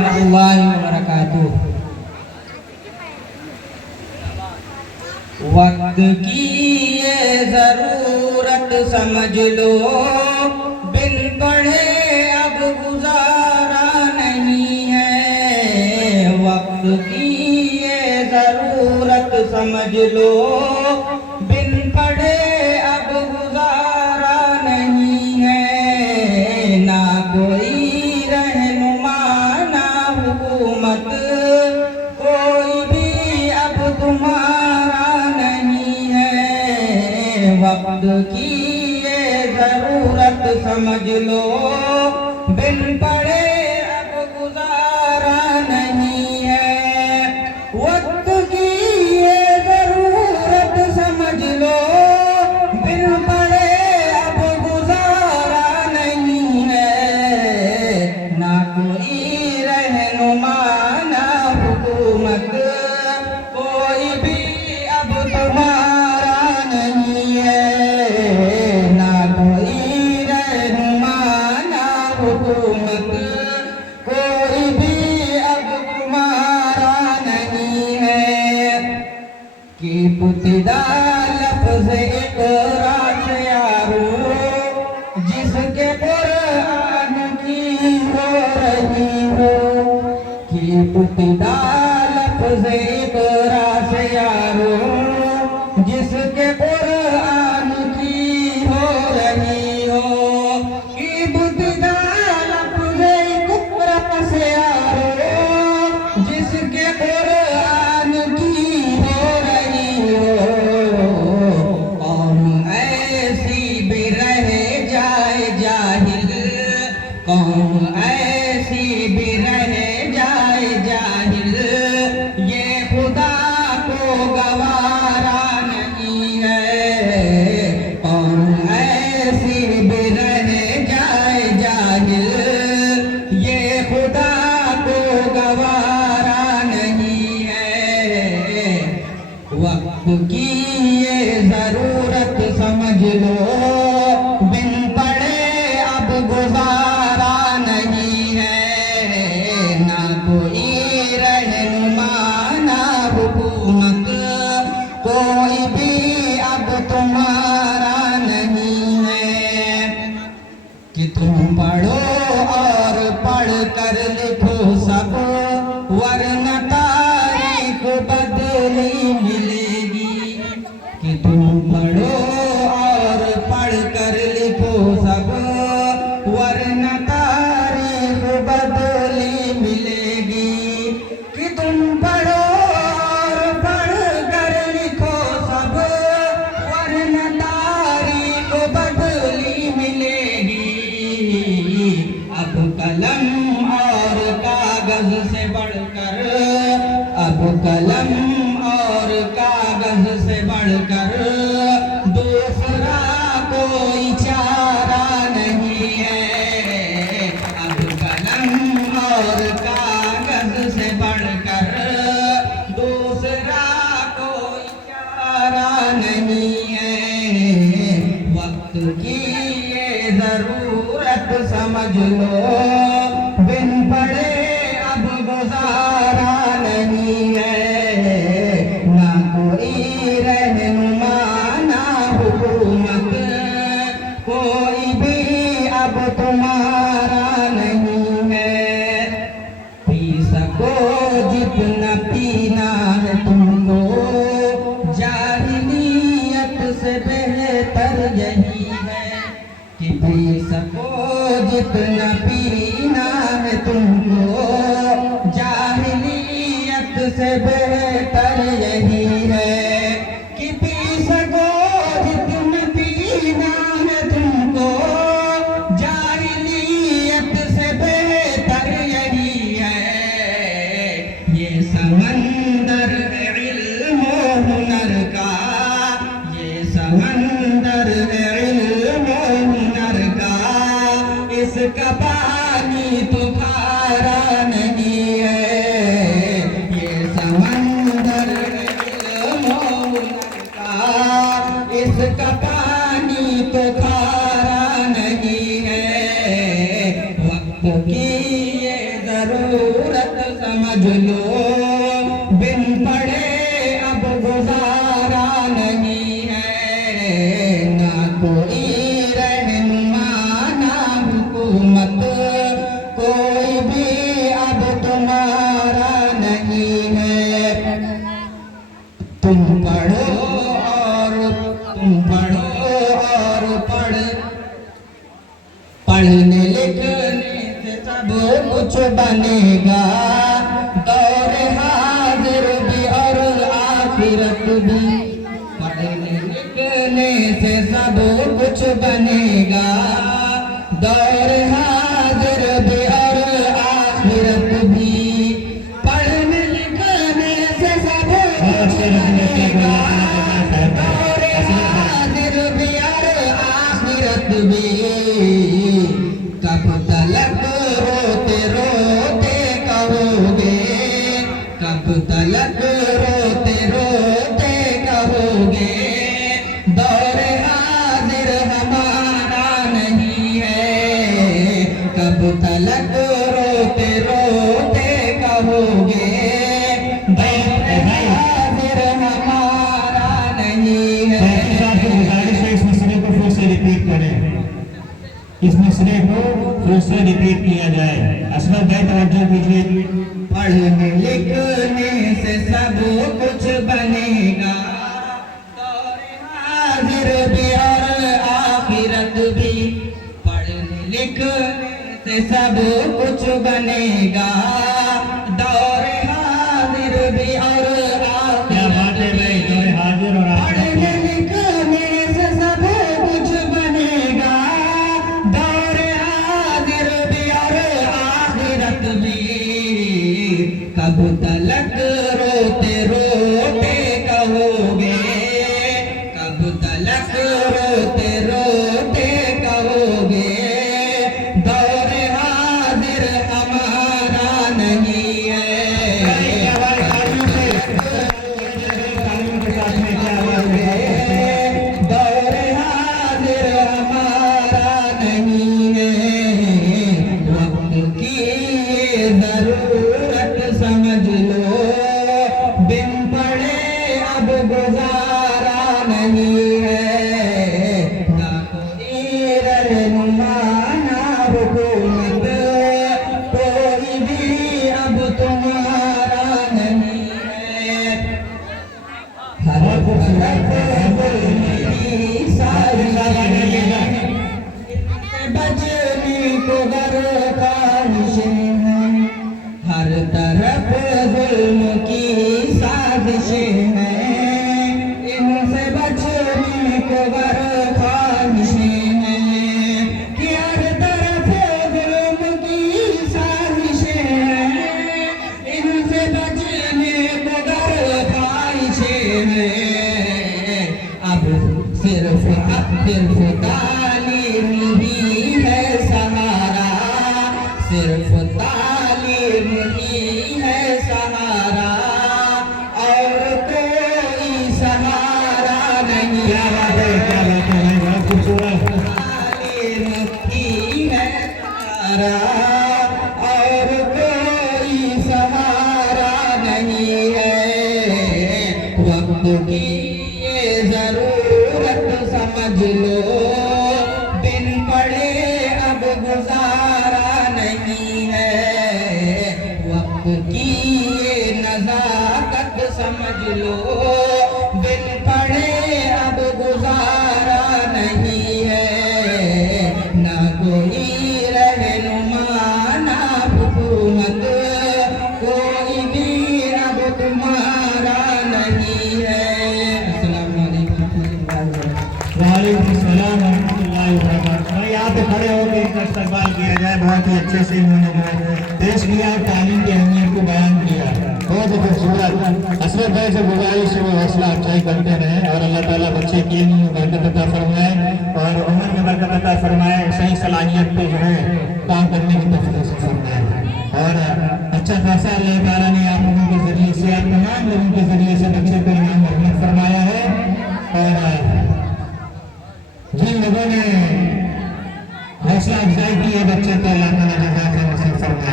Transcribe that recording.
रहमतुल्लाहि व बरकातुहू। वक्त की ये जरूरत समझ लो, बिन पढ़े अब गुजारा नहीं है। वक्त की ये जरूरत समझ लो, बिन पढ़े अब गुजारा नहीं है। ना कोई रहनुमा ना हुकूमत, कोई भी अब तुम्हारा नहीं है। वक्त की ये जरूरत समझ लो, बिन पढ़े अब गुजारा नहीं है। वक्त की ये जरूरत समझ लो, बिन पढ़े अब गुजारा नहीं है। ना कोई रहनुमा ना हुकूमत, कोई भी अब तुम्हारा नहीं है। ना कोई रहनुमा ना हुकूमत, कोई भी अब तुम्हारा नहीं है। कि पुतिदा लफ्ज़ इक़रा से यारो, जिसके कुरान की हो रही हो। कि पुतिदा लफ्ज़ इक़रा से यारो, जिसके कुरान की हो रही हो। कि पुतिदा लफ्ज़ इक़रा से यारो, जिसके कुरान की हो रही हो। कौम ऐसी भी रह जाए जाहिल, कौम ऐसी भी रह जाए जाहिल, ये खुदा को गवारा नहीं है। कौम ऐसी भी रह जाए जाहिल, ये खुदा को गवारा नहीं है। वक्त की ये जरूरत समझ लो, बिन पढ़े अब गुजारा नहीं है। ना कोई रहनुमा ना हुकूमत, कोई भी अब तुम्हारा नहीं है। कि तुम पढ़ो और पढ़ कर लिखो सब, वरना तारीख बदली मिलेगी। कि तुम पढ़ो और पढ़ कर लिखो सब, वरना तारीख बदली मिलेगी। कि तुम पढ़ो और पढ़ कर लिखो सब, वरना तारीख बदली मिलेगी। अब कलम और कागज से बढ़कर, अब कलम और कागज से बढ़कर दूसरा कोई चारा नहीं है। अब कलम और कागज से बढ़कर दूसरा कोई चारा नहीं है। वक्त की ये जरूरत समझ लो, बिन पढ़े अब गुजारा नहीं है। ना कोई रहनुमा ना हुकूमत, कोई भी अब तुम्हारा नहीं है। पी सको जितना पीना है तुमको, जाहिलियत से बेहतर यही है। कि पी सको जितना पीना है तुमको, जाहिलियत से बेहतर यही है। कि पी सको जितना पीना है तुमको, जाहिलियत से बेहतर यही है। ये समंदर इल्म और हुनर का, ये समंदर इल्म और हुनर का, इसका पानी तो खारा नहीं है। ये समंदर समझ लो, बिन पढ़े अब गुजारा नहीं है। ना कोई रहनुमा ना हुकूमत, कोई भी अब तुम्हारा नहीं है। तुम पढ़ो और पढ़ने लिखने से सब कुछ बनेगा। दौर हाजिर भी और आखिरत भी। पढ़ने लिखने से सब कुछ बनेगा। दौर हाजिर भी और आखिरत भी। पढ़ने लिखने से सब कुछ बनेगा। दौर हाजिर भी और आखिरत भी। कब तलक रोते रोते कहोगे, कब तलक रोते रोते कहोगे, दौर हाजिर हमारा नहीं है। कब तलक रोते रोते कहोगे, दौर हाजिर हमारा नहीं है। इस मसले को फिर से रिपीट करें, इस मसले को फिर से रिपीट किया जाए। असमत भाई तवज्जो कीजिए। पढ़ने लिखने से सब कुछ बनेगा। दौर हाजिर भी और आखिरत भी। पढ़ने लिखने से सब कुछ बनेगा। दौर हाजिर भी और क्या बात है भाई, दौर हाजिर और पढ़ने लिखने से सब कुछ बनेगा। दौर हाजिर भी और आखिरत भी। कब तलक रोते रोते कहोगे, कब तलक रोते रोते कहोगे, दौर हाजिर हमारा नहीं है। दौर हाजिर हमारा नहीं है। वक्त की ये जरूरत समझ लो, बिन पढ़े अब गुजारा नहीं है। ना कोई रहनुमा ना हुकूमत, कोई भी अब तुम्हारा नहीं है। हर बचने को गर ख्वाहिशें हैं। हर तरफ जुल्म की साजिशें हैं। इनसे बचने को गर ख्वाहिशें हैं। कि हर तरफ जुल्म की साजिशें हैं। इनसे बचने को गर ख्वाहिशें हैं। अब सिर्फ तालीम ही है सहारा। सिर्फ तालीम ही है सहारा, और कोई सहारा नहीं। क्या बात है, क्या बात है भाई, बड़ा खूबसूरत। तालीम ही है सहारा, और कोई सहारा नहीं है। वक्त की ये जरूरत समझ लो, बिन पढ़े अब गुजारा नहीं है। वक्त की ये नजाकत समझ लो, बिन पढ़े अब गुजारा नहीं है। ना कोई रहनुमा ना हुकूमत, कोई भी अब तुम्हारा नहीं है। अस्सलाम वालेकुम सलाम रहमतुल्लाहि व बरकातहू। भाई यहाँ पे खड़े होकर इनका इस्तकबाल किया जाए। बहुत ही अच्छे से इन्होंने जो है पेश किया, तालीम की अहमियत को बयान किया, बहुत ही खूबसूरत। असरत भाई से गुजारिश है वो हौसला अफजाई करते रहें और अल्लाह ताला बच्चे की बरकत अता फरमाए और उम्र में बरकत अता फरमाए, सही सलाहियत पे जो है काम करने की तौफीक फरमाए। और अच्छा खासा अल्लाह ताला ने आप लोगों के जरिए से, आप तमाम लोगों के जरिए से बच्चे को इनाम रहमत फरमाया है। और जिन लोगों ने हौसला अफजाई की है बच्चे को, अल्लाह ताला जज़ाक नसीब फरमाए।